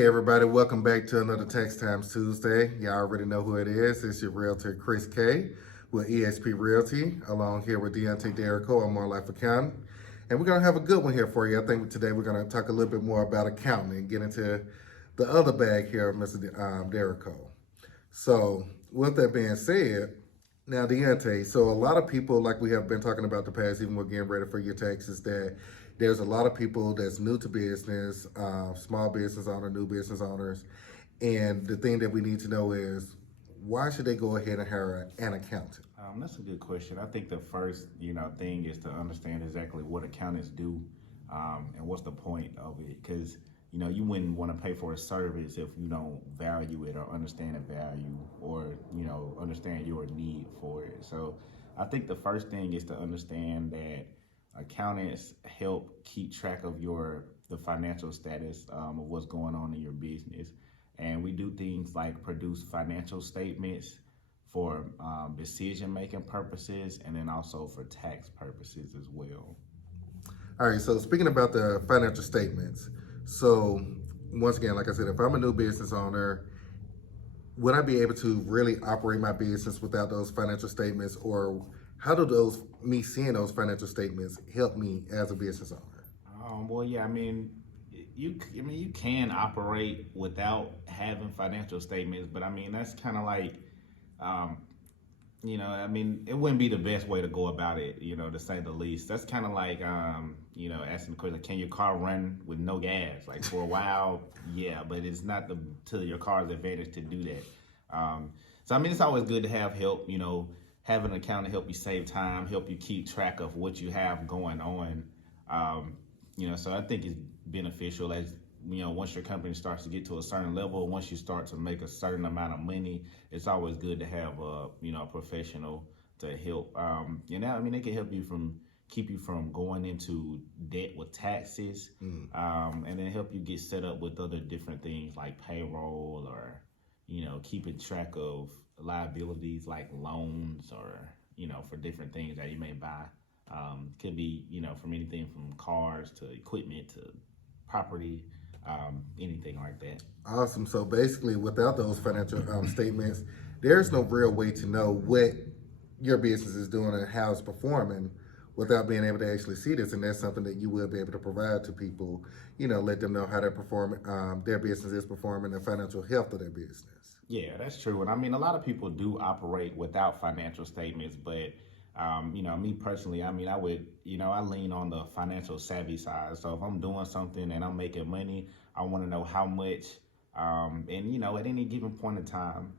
Hey everybody, welcome back to another Tax Times Tuesday. Y'all already know who it is. It's your Realtor Chris K with EXP Realty, along here with Deontaye, Derrico, I'm More Life Accountant. And we're gonna have a good one here for you. I think today we're gonna talk a little bit more about accounting and get into the other bag here of Mr. Derrico. So with that being said, now Deontay, so a lot of people, like we have been talking about the past, even we're getting ready for your taxes, that there's a lot of people that's new to business, small business owner, new business owners, and the thing that we need to know is why should they go ahead and hire an accountant? That's a good question. I think the first, thing is to understand exactly what accountants do, and what's the point of it. Because, you wouldn't want to pay for a service if you don't value it or understand the value or, understand your need for it. So I think the first thing is to understand that accountants help keep track of the financial status of what's going on in your business. And we do things like produce financial statements for decision-making purposes, and then also for tax purposes as well. All right, so speaking about the financial statements, so once again, like I said, if I'm a new business owner, would I be able to really operate my business without those financial statements, or how do me seeing those financial statements help me as a business owner? Well, yeah, you can operate without having financial statements, but that's kind of like, um, it wouldn't be the best way to go about it, to say the least. That's kind of like, asking the question, can your car run with no gas? Like for a while, yeah, but it's not to your car's advantage to do that. So it's always good to have help, have an account to help you save time, help you keep track of what you have going on. So I think it's beneficial as, once your company starts to get to a certain level, once you start to make a certain amount of money, it's always good to have a professional to help. They can help you keep you from going into debt with taxes, and then help you get set up with other different things like payroll or, keeping track of liabilities like loans or, for different things that you may buy. Could be, from anything from cars to equipment to property, anything like that. Awesome. So basically, without those financial statements, there's no real way to know what your business is doing and how it's performing without being able to actually see this. And that's something that you will be able to provide to people, let them know how they're performing, their business is performing, the financial health of their business. Yeah, that's true. And a lot of people do operate without financial statements, but me personally, I would, I lean on the financial savvy side. So if I'm doing something and I'm making money, I want to know how much, and at any given point in time.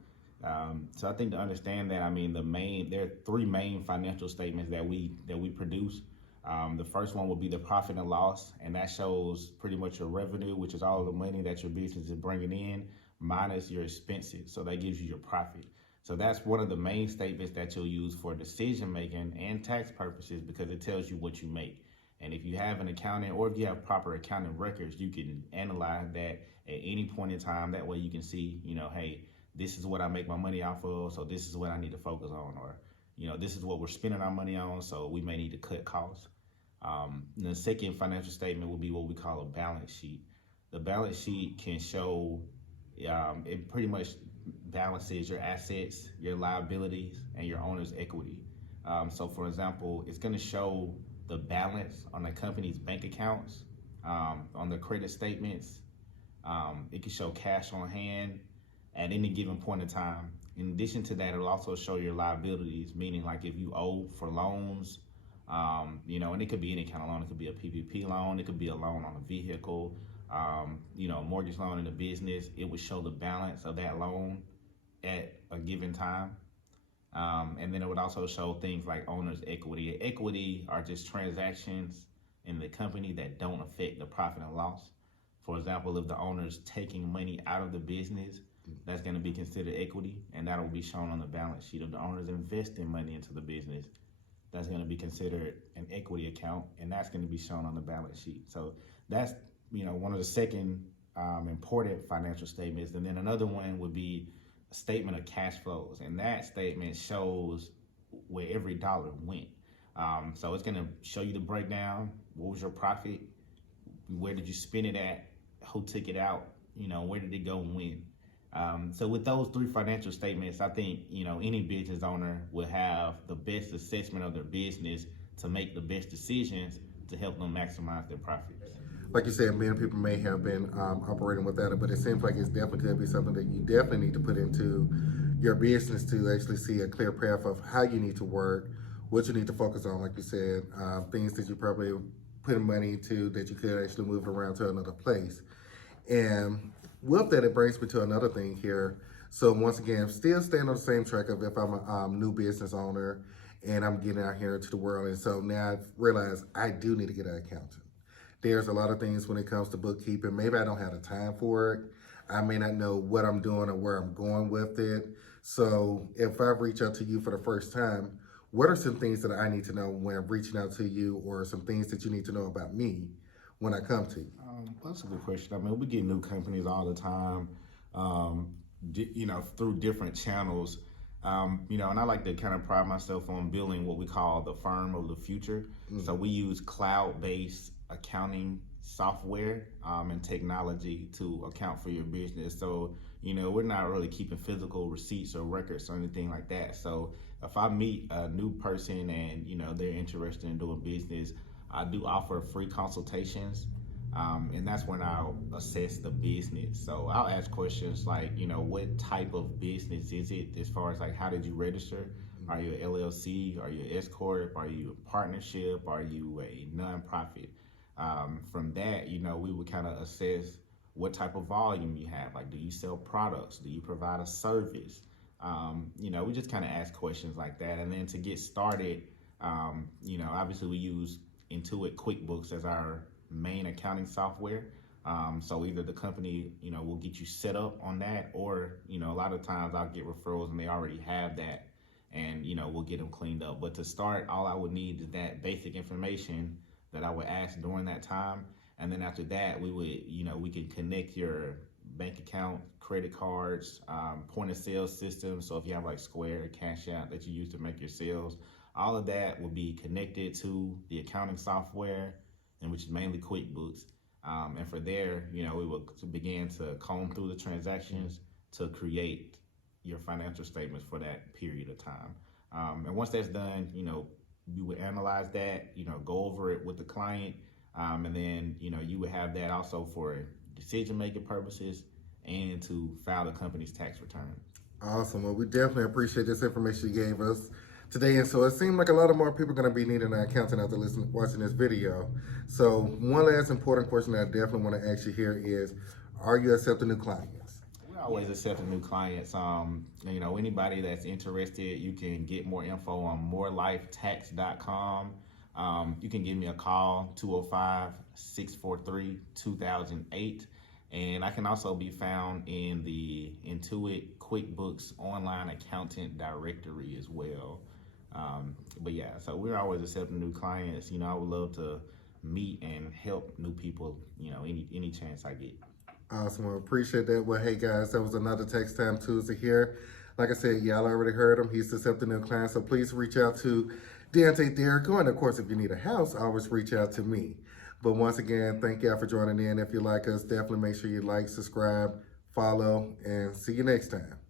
So I think to understand that, there are three main financial statements that we produce. The first one will be the profit and loss, and that shows pretty much your revenue, which is all the money that your business is bringing in, minus your expenses. So that gives you your profit. So that's one of the main statements that you'll use for decision making and tax purposes, because it tells you what you make. And if you have an accountant, or if you have proper accounting records, you can analyze that at any point in time. That way you can see, hey, this is what I make my money off of, so this is what I need to focus on, or this is what we're spending our money on, so we may need to cut costs. The second financial statement will be what we call a balance sheet. The balance sheet can show, it pretty much balances your assets, your liabilities, and your owner's equity. So for example, it's going to show the balance on the company's bank accounts, on the credit statements. It can show cash on hand at any given point in time. In addition to that, it'll also show your liabilities, meaning like if you owe for loans, and it could be any kind of loan. It could be a PPP loan. It could be a loan on a vehicle, a mortgage loan in a business. It would show the balance of that loan at a given time. And then it would also show things like owner's equity. Equity are just transactions in the company that don't affect the profit and loss. For example, if the owner's taking money out of the business, that's going to be considered equity, and that will be shown on the balance sheet. If the owner's investing money into the business, that's going to be considered an equity account, and that's going to be shown on the balance sheet. So that's, one of the second important financial statements. And then another one would be a statement of cash flows, and that statement shows where every dollar went. So it's going to show you the breakdown. What was your profit? Where did you spend it at? Who took it out? where did it go and when. So with those three financial statements, I think, any business owner will have the best assessment of their business to make the best decisions to help them maximize their profits. Like you said, many people may have been operating without it, but it seems like it's definitely could be something that you definitely need to put into your business to actually see a clear path of how you need to work, what you need to focus on, like you said, things that you probably put money into that you could actually move around to another place. And with that, it brings me to another thing here. So once again, still staying on the same track of if I'm a new business owner and I'm getting out here into the world. And so now I've realized I do need to get an accountant. There's a lot of things when it comes to bookkeeping. Maybe I don't have the time for it. I may not know what I'm doing or where I'm going with it. So if I reach out to you for the first time, what are some things that I need to know when I'm reaching out to you, or some things that you need to know about me when I come to you? That's a good question. I mean, we get new companies all the time, through different channels. And I like to kind of pride myself on building what we call the firm of the future. Mm-hmm. So we use cloud-based accounting software and technology to account for your business. So, we're not really keeping physical receipts or records or anything like that. So if I meet a new person and, they're interested in doing business, I do offer free consultations. And that's when I'll assess the business. So I'll ask questions like, what type of business is it, as far as like, how did you register? Are you an LLC? Are you an S Corp? Are you a partnership? Are you a nonprofit? From that, we would kind of assess what type of volume you have. Like, do you sell products? Do you provide a service? We just kind of ask questions like that. And then to get started, obviously we use Intuit QuickBooks as our main accounting software. So either the company, will get you set up on that, or, a lot of times I'll get referrals and they already have that, and, we'll get them cleaned up. But to start, all I would need is that basic information that I would ask during that time. And then after that, we would, we can connect your bank account, credit cards, point of sale system. So if you have like Square, Cash App that you use to make your sales, all of that will be connected to the accounting software, and which is mainly QuickBooks. And for there, we will begin to comb through the transactions to create your financial statements for that period of time. And once that's done, we would analyze that, go over it with the client. And then, you would have that also for decision-making purposes and to file the company's tax return. Awesome. Well, we definitely appreciate this information you gave us today. And so it seems like a lot of more people are going to be needing an accountant after watching this video. So one last important question that I definitely want to ask you here is, are you accepting new clients? We're always accepting new clients. Anybody that's interested, you can get more info on morelifetax.com. You can give me a call, 205-643-2008. And I can also be found in the Intuit QuickBooks online accountant directory as well. But yeah, so we're always accepting new clients. I would love to meet and help new people, any chance I get. Awesome. Well, appreciate that. Well, hey guys, that was another Tax Time Tuesday here. Like I said, y'all already heard him. He's accepting new clients. So please reach out to Deontaye, Derrico. And of course, if you need a house, always reach out to me. But once again, thank y'all for joining in. If you like us, definitely make sure you like, subscribe, follow, and see you next time.